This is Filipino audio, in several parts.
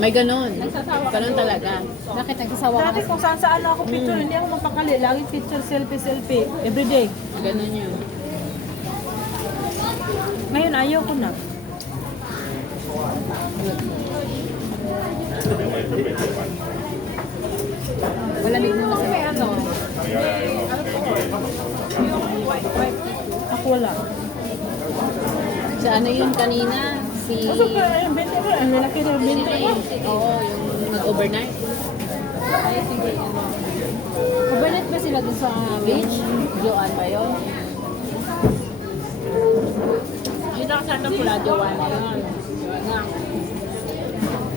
May ganon. Nagsasawa ka Ganon doon. talaga. Bakit nagsasawa ka Dati na? kung saan ako picture, hindi ako mapakali. Laging picture, selfie. Everyday. Ganon yun. Ngayon, ayaw ko na. Malamig mo kasi. May ano? Yung white. Ako wala. Sa ano yun kanina? Si... Kasi ayun, 20 rin. Ang lalaki na 20. Oo, yung nag-overnight. Ay, sige. Ano. Overnight ba sila dun sa beach? Joan ba yun? Yun ako sa pula, Joanna yun.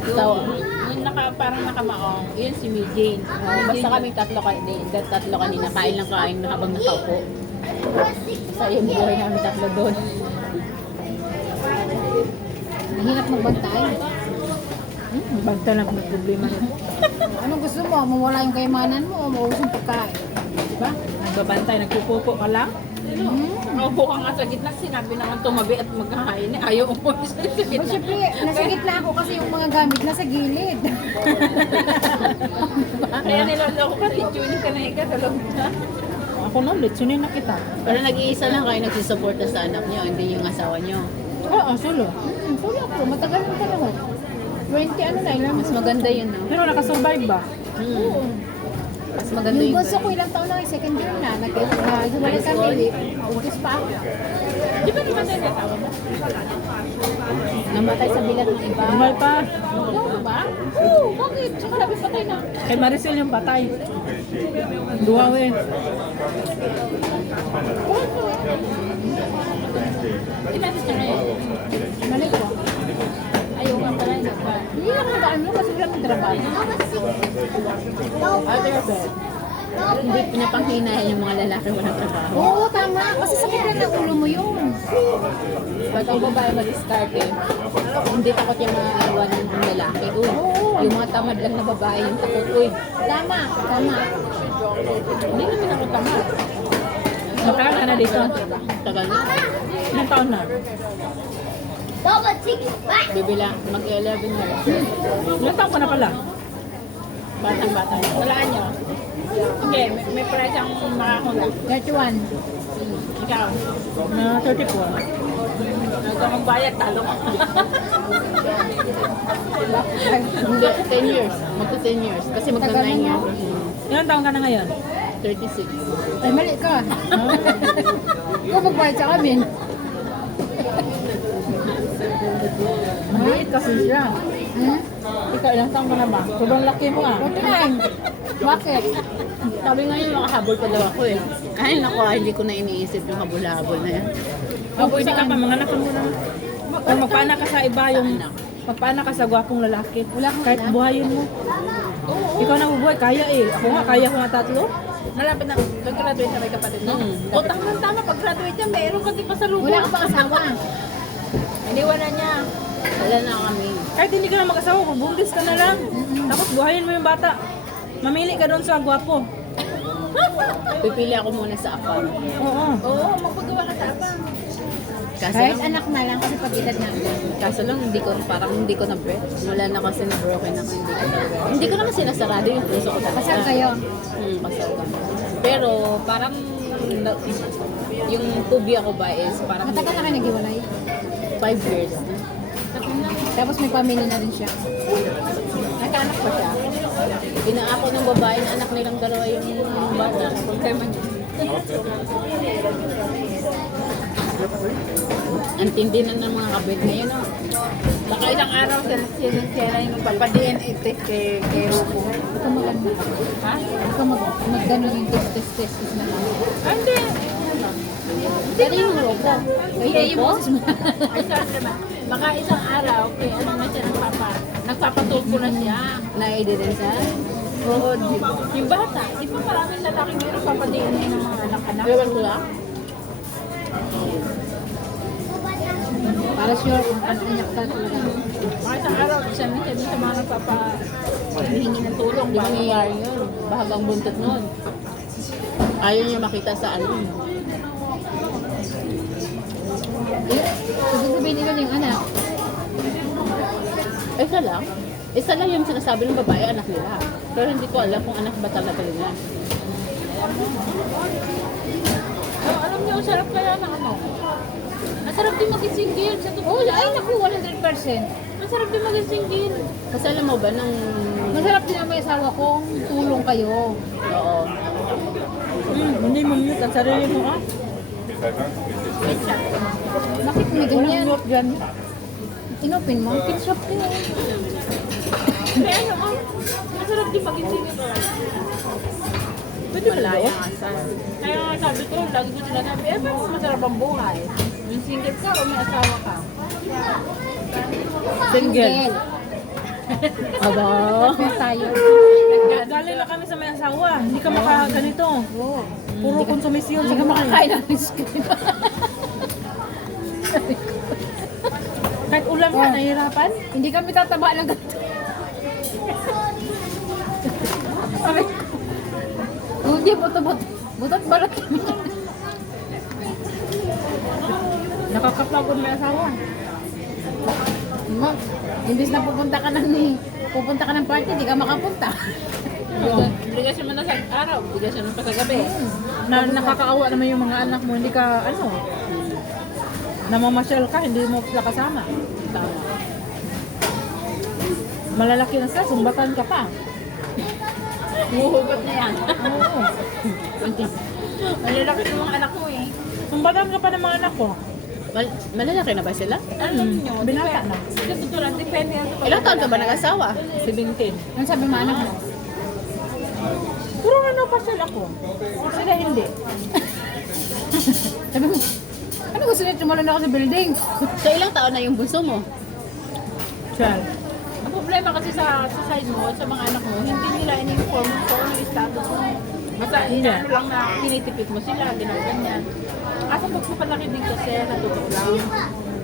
Yung parang nakamaong, yun si Mijane. Basta kami tatlo kanina. Kain lang kain habang nakaupo. Sa yung buhay namin tatlo doon. Mahirap magbantay. Banta lang may problema rin. Anong gusto mo? Mawala yung kayamanan mo o maubos yung pagkain? Diba? Nagbabantay, nagpupupo ka lang. Nakaupo ka nga sa gitna, sinabi naman tumabi at maghahain. Ayaw umuwi sa O gitna. syempre, nasa gitna ako kasi yung mga gamit nasa gilid. Kaya niloloko ka, litunin ka na higa sa loob na. Ako na, litunin na kita. Pero nag-iisa lang kayo nagsisuporta sa anak niyo, hindi yung asawa niyo. Oo, solo. Pula ko, matagal na talaga. 20 ano na, ilang Mas maganda yun, no? Pero nakasurvive ba? Mas maganda Yung yung... bunso ko ilang taon na, second year na, nag-hiwalay kami, umpis pa ako. Di ba naman tayo natawa mo? Namatay sa bilat ng iba. Mahal pa. Oo ba? Oo, bakit? Tsaka labi patay na. Kay Maricel yung patay. Duwaw eh. Ilan siya ngayon? Mali ko. Ayaw nga pala yun. Hindi na kung mo kasi wala ng trabaho. Other bed. Hindi pinapanghinayan yung mga lalaki walang trabaho. Oo, tama. Kasi sakit lang ng ulo mo yun. Pag ang babae mag-starte, hindi takot yung mga iwanan ng lalaki. Uy, yung mga tamad lang na babae yung takot. Uy, Tama, tama. Hindi naman ako tama. Matagal ka na dito. tagal na. Ilang taon na? Bibila, mag-11 na. Ilang taon ka na pala? Batang-bata. Walaan nyo. Sige, may price ang makakula. 31. Ikaw? Na 34. Ikaw magbayad, talo ka. Hindi, 10 years. Magto 10 years. Kasi magto Tagal 9 na, years. Ilang taon ka na ngayon? 36. Ay, mali ka. Ikaw magbayad sa amin. Maliit kasi siya. Hmm? Ikaw, ilang taon ka na ba? Sobrang laki mo ah. 49. Bakit? Sabi ngayon, makahabol pa daw ako eh. Ay, naku, hindi ko na iniisip yung habol-habol na yan. Oh, pwede ka pa, mga anak mo na. Kung magpaanak ka sa iba, yung magpaanak ka sa gwapong lalaki. Wala kang Kahit anak? buhayin mo. Ikaw na bubuhay, kaya eh. Ako nga, kaya ko nga tatlo. Malapit na, pag-graduate na may kapatid mo. O, tama, pag-graduate niya, meron ka di pa sa lubo. Wala kang pang asawa. Iniwanan niya. Wala na kami. Kahit hindi ka na mag-asawa, bubundis ka na lang. Tapos buhayin mo yung bata. Mamili ka doon sa gwapo. Pipili ako muna sa account. Oo. Oo, magpagawa ka sa apa. Kaso Kahit lang, anak na lang kasi pag edad na. kaso lang hindi ko na breath. Wala na kasi na broken ako, hindi ko na breath. Hindi ko naman sinasarado yung puso ko talaga. Kasal kayo. Kasal kami. Pero parang yung phobia ko ba is parang Matagal na kayo nag-iwalay. 5 years. Tapos may pamilya na rin siya. Nagkaanak pa siya. Inaako ng babae na anak nilang dalawa yung bata. Problema niya. Ang tindi na ng mga kabit ngayon. No? Baka ilang araw sinisira yung magpapa-DNA test kay Rupo. Ikaw mag-ano. Ha? Ikaw mag-gano yung test na lang. Hindi. Pero yung robo. Hindi yung boses mo. Ay, sorry naman. Baka isang araw, okay, ano na siya nagpapatulpo na siya. Na-evidence ha? Oo, yung bata. Di ba maraming lalaki meron papa-DNA ng mga anak-anak? Ewan ko lang. Para sure kung anak ka talaga. Baka isang araw, siya sa mga nagpapahingi ng tulong. Hindi nangyayari yun. Bahagang buntot nun. Ayaw niya makita sa ano. Ibig sabihin nila yung anak. Eh, siya lang. Isa lang yung sinasabi ng babae, anak nila. Pero hindi ko alam kung anak ba talaga nila. Oh, alam niyo, sarap kaya ng ano. Masarap din maging single sa totoo. Ay, naku, 100%. Masarap din maging single. Kasi alam mo ba, nang... Masarap din ang may asawa kong tulong kayo. Oo. Hindi mo mute ang sarili mo, ah. Bakit may ganyan? Walang mute dyan. Inopin mo? Ketchup din eh. Kaya ano, ah. Masarap din maging single. Pwede ba Malaya lang? nga sa... Kaya nga sabi ko, lagi ko sinasabi, eh, bakit masarap ang buhay? Yung single ka o may asawa ka? Single. Aba. Kaya tayo. Dali na kami sa may asawa. Hindi ka makaganito. Oo. Puro konsumisyon. Hindi ka makakain ng ice cream. Kahit ulam ka, nahihirapan. Hindi kami tataba ng ganito. Sabi ko, hindi, buto-buto. Butot balot kami. Nakakapagod may asawa. Ma, imbis na pupunta ka ng party, di ka makapunta. Obligasyon mo na sa araw, obligasyon mo pa sa gabi. Nakakaawa naman yung mga anak mo, hindi ka, namamasyal ka, hindi mo sila kasama. Tama. Malalaki na sila, sumbatan ka pa. Huhugot na yan. Oo. Malalaki ng mga anak mo eh. Sumbatan ka pa ng mga anak ko. Malalaki na ba sila? Alam nyo, binata na. Depende yan sa Ilang taon ka ba nag-asawa? 17. Ano sabi mo anak mo? Puro na pasyal ako. Sila hindi. Sabi mo, ano gusto niya tumalon ako sa building? So ilang taon na yung bunso mo? Chal. Ang problema kasi sa side mo, sa mga anak mo, hindi nila in-inform kung ano yung status mo. Basta ano lang na tinitipid mo sila, gano'n ganyan. Asa pagpapalaki din kasi, sa totoo lang.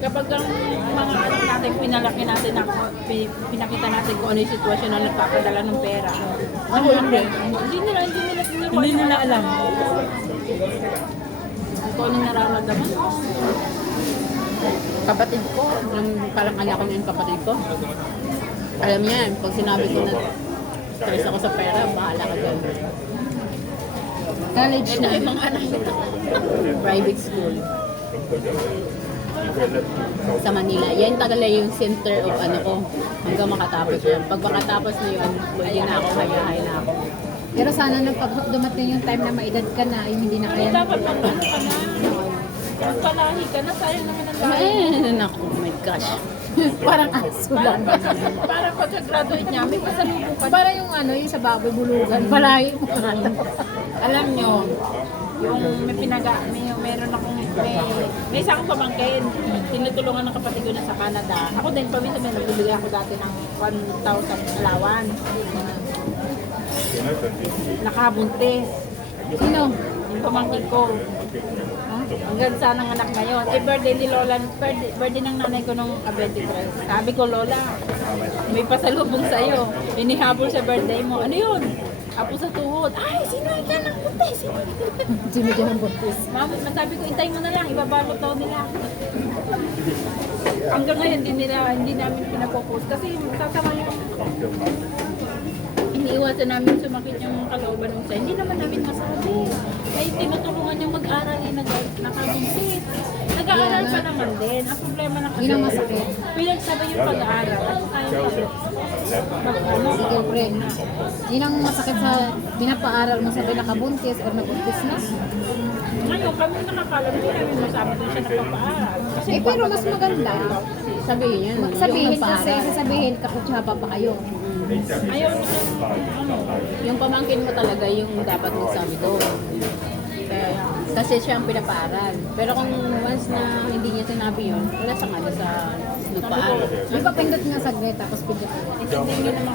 Kapag ang mga anak natin, pinalaki natin, pinakita natin kung ano yung sitwasyon na nagpapadala ng pera. Ano lang din? Hindi nila alam. Kung anong nararamdaman. Kapatid ko, yung parang anak ko yung kapatid ko. Alam niya, pag sinabi ko na stress ako sa pera, bahala ka dyan. College Eh, na. na yung mga anak nila. Private school. Sa Manila. Yan talaga yung center of ano ko. Hanggang makatapos yun. Pag makatapos na yun, pwede na ako, hayahay na ako. Pero sana nang pag dumating yung time na maedad ka na, yung hindi na kaya. Dapat pag ano ka na, palahi ka na, sayang naman ang lahi. Eh, naku, oh my gosh. Parang aso lang. Para pagka-graduate niya, may pasalubong ka. Parang yung ano, yung sa baboy bulugan. Palahi mo. Alam nyo, yung meron akong, may isa akong pamangkin. Tinutulungan ng kapatid ko na sa Canada. Ako din, paminsan may nagbibigay ako dati ng 1,000 allowance. Nakabuntis. Sino? Yung pamangkin ko. Hanggang sa nanganak ngayon. Eh, birthday ni Lola, birthday ng nanay ko nung 23. Sabi ko, Lola, may pasalubong sa'yo. Inihabol sa birthday mo. Ano yun? Apo sa tuhod. Ay, sino ka ng buntis? Sino dyan ang buntis? Mama, sabi ko, intay mo na lang. Ibabalot daw nila. Hanggang ngayon, hindi namin pinapopost. Kasi sasama yung iniiwasan namin sumakit yung kalooban ng sa. Hindi naman namin masabi. Ay, tinutulungan yung mag-aral eh, nakabuntis. Nag-aaral pa naman din. Ang problema na kasi, Yun ang masakit. pinagsabay yung pag-aaral. Ano tayo Siyempre. Yun ang masakit sa pinapaaral mo sabi nakabuntis o nabuntis na. Ngayon, kami nakakalam, hindi namin masabi kung siya nagpapaaral. Kasi Eh pero mas maganda. Sabihin yun. Sabihin yung kasi, nagpaaral. sasabihin kakutsaba pa kayo. ayaw nila, Yung pamangkin mo talaga yung dapat magsabi doon. Kaya, kasi siya ang pinapaaral. Pero kung once na hindi niya sinabi yun, wala sa nga sa nagpaaral. Di ba pindot nga saglit tapos pindot. hindi naman